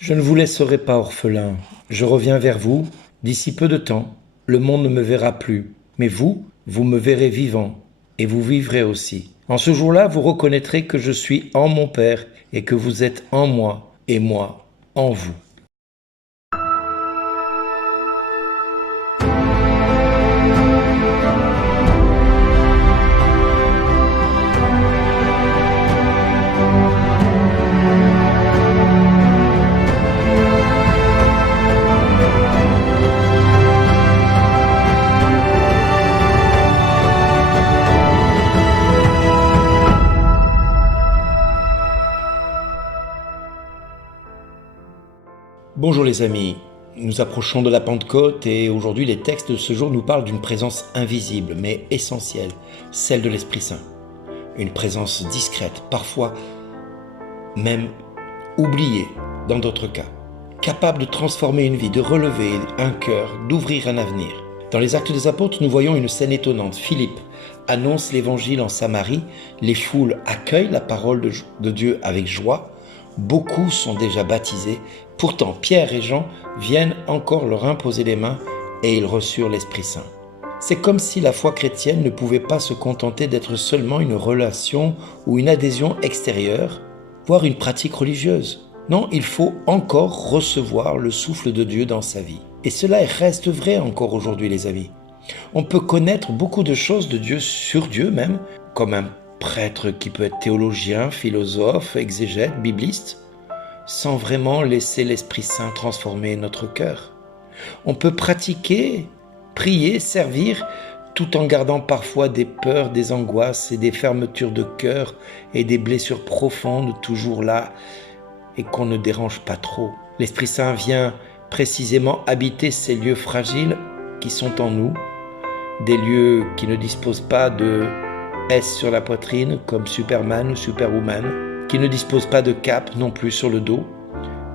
Je ne vous laisserai pas orphelin, je reviens vers vous, d'ici peu de temps, le monde ne me verra plus, mais vous me verrez vivant, et vous vivrez aussi. En ce jour-là, vous reconnaîtrez que je suis en mon Père, et que vous êtes en moi, et moi en vous. Bonjour les amis, nous approchons de la Pentecôte et aujourd'hui les textes de ce jour nous parlent d'une présence invisible mais essentielle, celle de l'Esprit Saint. Une présence discrète, parfois même oubliée dans d'autres cas, capable de transformer une vie, de relever un cœur, d'ouvrir un avenir. Dans les Actes des Apôtres, nous voyons une scène étonnante. Philippe annonce l'évangile en Samarie, les foules accueillent la parole de Dieu avec joie, beaucoup sont déjà baptisés. Pourtant, Pierre et Jean viennent encore leur imposer les mains et ils reçurent l'Esprit Saint. C'est comme si la foi chrétienne ne pouvait pas se contenter d'être seulement une relation ou une adhésion extérieure, voire une pratique religieuse. Non, il faut encore recevoir le souffle de Dieu dans sa vie. Et cela reste vrai encore aujourd'hui, les amis. On peut connaître beaucoup de choses de Dieu, sur Dieu même, comme un prêtre qui peut être théologien, philosophe, exégète, bibliste, sans vraiment laisser l'Esprit Saint transformer notre cœur. On peut pratiquer, prier, servir, tout en gardant parfois des peurs, des angoisses et des fermetures de cœur et des blessures profondes toujours là et qu'on ne dérange pas trop. L'Esprit Saint vient précisément habiter ces lieux fragiles qui sont en nous, des lieux qui ne disposent pas de S sur la poitrine comme Superman ou Superwoman, qui ne disposent pas de cape non plus sur le dos,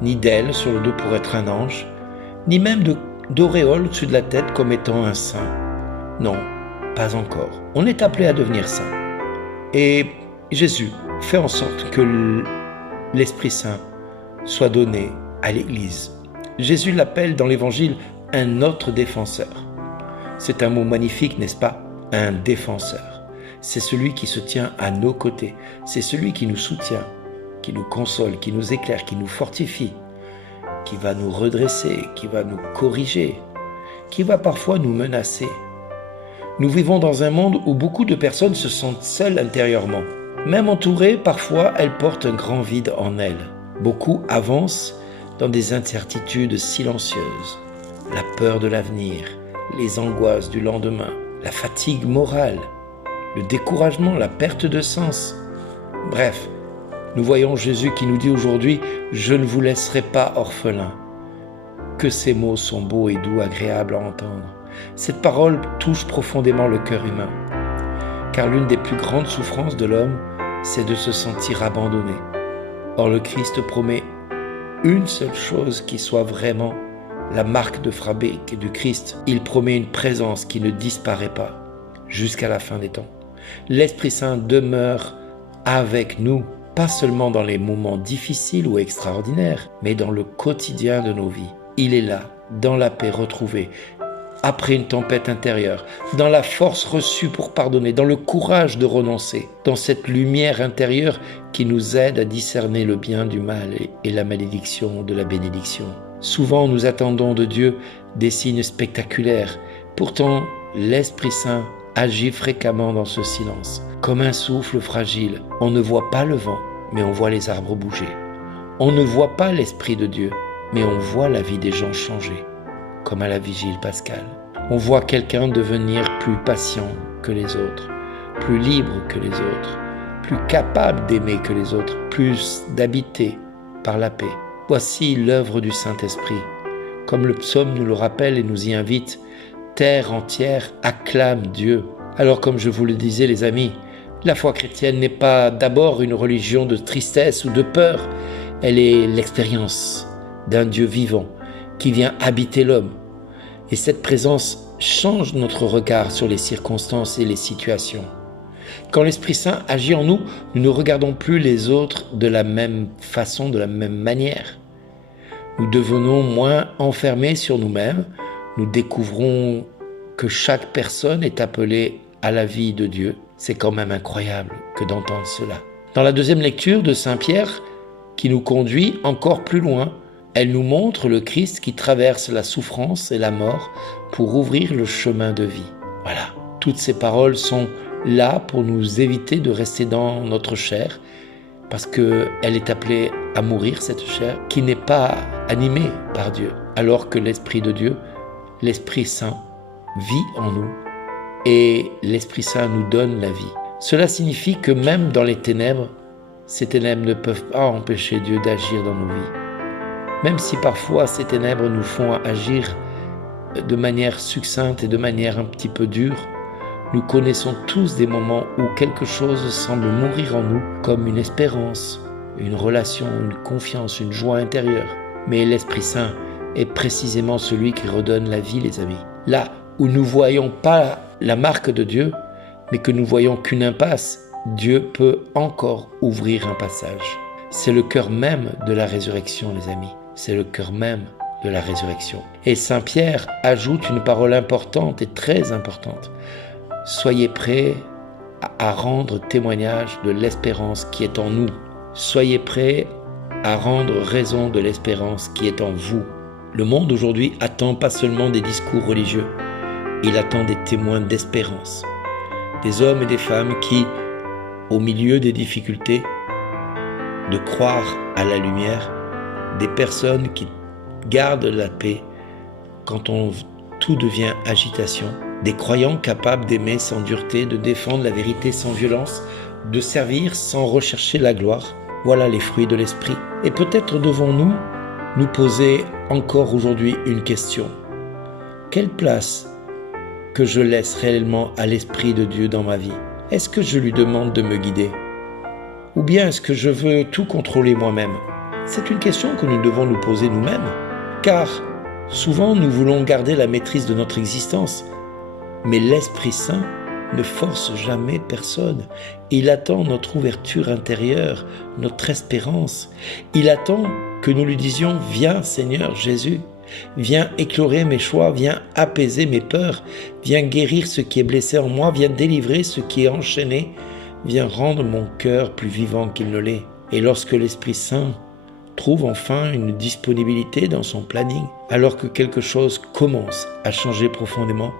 ni d'aile sur le dos pour être un ange, ni même d'auréole au-dessus de la tête comme étant un saint. Non, pas encore. On est appelé à devenir saint. Et Jésus fait en sorte que l'Esprit Saint soit donné à l'Église. Jésus l'appelle dans l'Évangile un autre défenseur. C'est un mot magnifique, n'est-ce pas? Un défenseur. C'est celui qui se tient à nos côtés. C'est celui qui nous soutient, qui nous console, qui nous éclaire, qui nous fortifie, qui va nous redresser, qui va nous corriger, qui va parfois nous menacer. Nous vivons dans un monde où beaucoup de personnes se sentent seules intérieurement. Même entourées, parfois, elles portent un grand vide en elles. Beaucoup avancent dans des incertitudes silencieuses. La peur de l'avenir, les angoisses du lendemain, la fatigue morale, le découragement, la perte de sens. Bref, nous voyons Jésus qui nous dit aujourd'hui « Je ne vous laisserai pas orphelin ». Que ces mots sont beaux et doux, agréables à entendre. Cette parole touche profondément le cœur humain. Car l'une des plus grandes souffrances de l'homme, c'est de se sentir abandonné. Or le Christ promet une seule chose qui soit vraiment la marque de fabrique du Christ. Il promet une présence qui ne disparaît pas jusqu'à la fin des temps. L'Esprit Saint demeure avec nous, pas seulement dans les moments difficiles ou extraordinaires, mais dans le quotidien de nos vies. Il est là, dans la paix retrouvée, après une tempête intérieure, dans la force reçue pour pardonner, dans le courage de renoncer, dans cette lumière intérieure qui nous aide à discerner le bien du mal et la malédiction de la bénédiction. Souvent, nous attendons de Dieu des signes spectaculaires. Pourtant, l'Esprit Saint agit fréquemment dans ce silence. Comme un souffle fragile, on ne voit pas le vent, mais on voit les arbres bouger. On ne voit pas l'Esprit de Dieu, mais on voit la vie des gens changer, comme à la vigile pascale. On voit quelqu'un devenir plus patient que les autres, plus libre que les autres, plus capable d'aimer que les autres, plus d'habiter par la paix. Voici l'œuvre du Saint-Esprit. Comme le psaume nous le rappelle et nous y invite, terre entière acclame Dieu. Alors comme je vous le disais les amis, la foi chrétienne n'est pas d'abord une religion de tristesse ou de peur, elle est l'expérience d'un Dieu vivant qui vient habiter l'homme. Et cette présence change notre regard sur les circonstances et les situations. Quand l'Esprit Saint agit en nous, nous ne regardons plus les autres de la même façon, de la même manière. nous devenons moins enfermés sur nous-mêmes, nous découvrons que chaque personne est appelée à la vie de Dieu. C'est quand même incroyable que d'entendre cela. Dans la deuxième lecture de Saint Pierre, qui nous conduit encore plus loin, elle nous montre le Christ qui traverse la souffrance et la mort pour ouvrir le chemin de vie. Voilà, toutes ces paroles sont là pour nous éviter de rester dans notre chair, parce qu'elle est appelée à mourir, cette chair, qui n'est pas animée par Dieu, alors que l'Esprit de Dieu, l'Esprit Saint, vit en nous, et l'Esprit Saint nous donne la vie. Cela signifie que même dans les ténèbres, ces ténèbres ne peuvent pas empêcher Dieu d'agir dans nos vies. Même si parfois ces ténèbres nous font agir de manière succincte et de manière un petit peu dure, nous connaissons tous des moments où quelque chose semble mourir en nous, comme une espérance, une relation, une confiance, une joie intérieure. Mais l'Esprit Saint est précisément celui qui redonne la vie, les amis. Là où nous ne voyons pas la marque de Dieu, mais que nous voyons qu'une impasse, Dieu peut encore ouvrir un passage. C'est le cœur même de la résurrection, les amis. C'est le cœur même de la résurrection. Et Saint Pierre ajoute une parole importante et très importante. Soyez prêts à rendre témoignage de l'espérance qui est en nous. Soyez prêts à rendre raison de l'espérance qui est en vous. Le monde aujourd'hui attend pas seulement des discours religieux, il attend des témoins d'espérance. Des hommes et des femmes qui, au milieu des difficultés, de croire à la lumière, des personnes qui gardent la paix quand tout devient agitation, des croyants capables d'aimer sans dureté, de défendre la vérité sans violence, de servir sans rechercher la gloire. Voilà les fruits de l'esprit. Et peut-être devons-nous nous poser encore aujourd'hui une question. Quelle place que je laisse réellement à l'Esprit de Dieu dans ma vie? Est-ce que je lui demande de me guider? Ou bien est-ce que je veux tout contrôler moi-même? C'est une question que nous devons nous poser nous-mêmes, car souvent nous voulons garder la maîtrise de notre existence, mais l'Esprit Saint ne force jamais personne. Il attend notre ouverture intérieure, notre espérance. Il attend que nous lui disions « Viens Seigneur Jésus, viens éclairer mes choix, viens apaiser mes peurs, viens guérir ce qui est blessé en moi, viens délivrer ce qui est enchaîné, viens rendre mon cœur plus vivant qu'il ne l'est. » Et lorsque l'Esprit Saint trouve enfin une disponibilité dans son planning, alors que quelque chose commence à changer profondément,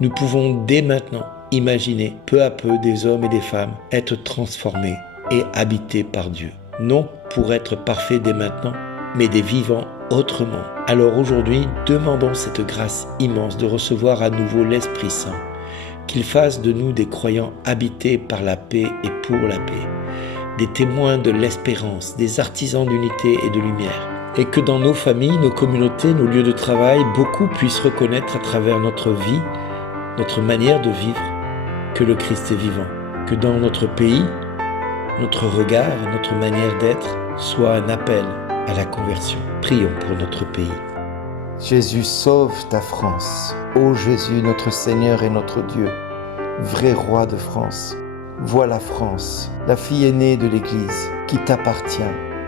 nous pouvons dès maintenant imaginer peu à peu des hommes et des femmes être transformés et habités par Dieu. Non pour être parfaits dès maintenant, mais des vivants autrement. Alors aujourd'hui, demandons cette grâce immense de recevoir à nouveau l'Esprit Saint, qu'il fasse de nous des croyants habités par la paix et pour la paix, des témoins de l'espérance, des artisans d'unité et de lumière, et que dans nos familles, nos communautés, nos lieux de travail, beaucoup puissent reconnaître à travers notre vie, notre manière de vivre, que le Christ est vivant, que dans notre pays, notre regard, notre manière d'être soit un appel à la conversion. Prions pour notre pays. Jésus, sauve ta France. Ô Jésus, notre Seigneur et notre Dieu, vrai roi de France. Vois la France, la fille aînée de l'Église, qui t'appartient.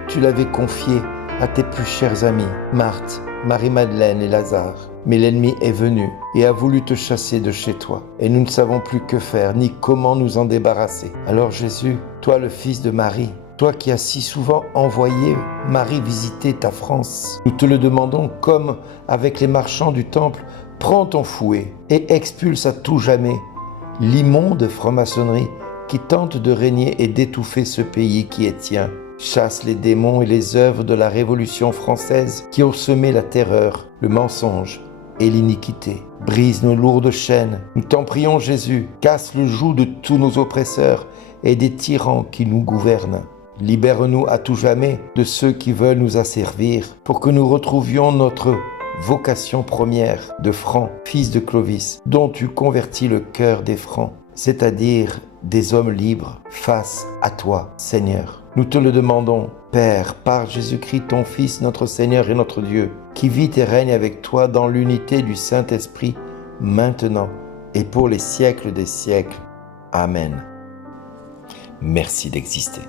Tu l'avais confiée à tes plus chers amis, Marthe, Marie-Madeleine et Lazare. Mais l'ennemi est venu et a voulu te chasser de chez toi. Et nous ne savons plus que faire, ni comment nous en débarrasser. Alors Jésus, toi le fils de Marie, toi qui as si souvent envoyé Marie visiter ta France, nous te le demandons comme avec les marchands du temple, prends ton fouet et expulse à tout jamais l'immonde franc-maçonnerie qui tente de régner et d'étouffer ce pays qui est tien. Chasse les démons et les œuvres de la Révolution française qui ont semé la terreur, le mensonge et l'iniquité. Brise nos lourdes chaînes, nous t'en prions Jésus, casse le joug de tous nos oppresseurs et des tyrans qui nous gouvernent. Libère-nous à tout jamais de ceux qui veulent nous asservir, pour que nous retrouvions notre vocation première de Franc, fils de Clovis, dont tu convertis le cœur des Francs, c'est-à-dire des hommes libres face à toi, Seigneur. Nous te le demandons, Père, par Jésus-Christ, ton Fils, notre Seigneur et notre Dieu, qui vit et règne avec toi dans l'unité du Saint-Esprit, maintenant et pour les siècles des siècles. Amen. Merci d'exister.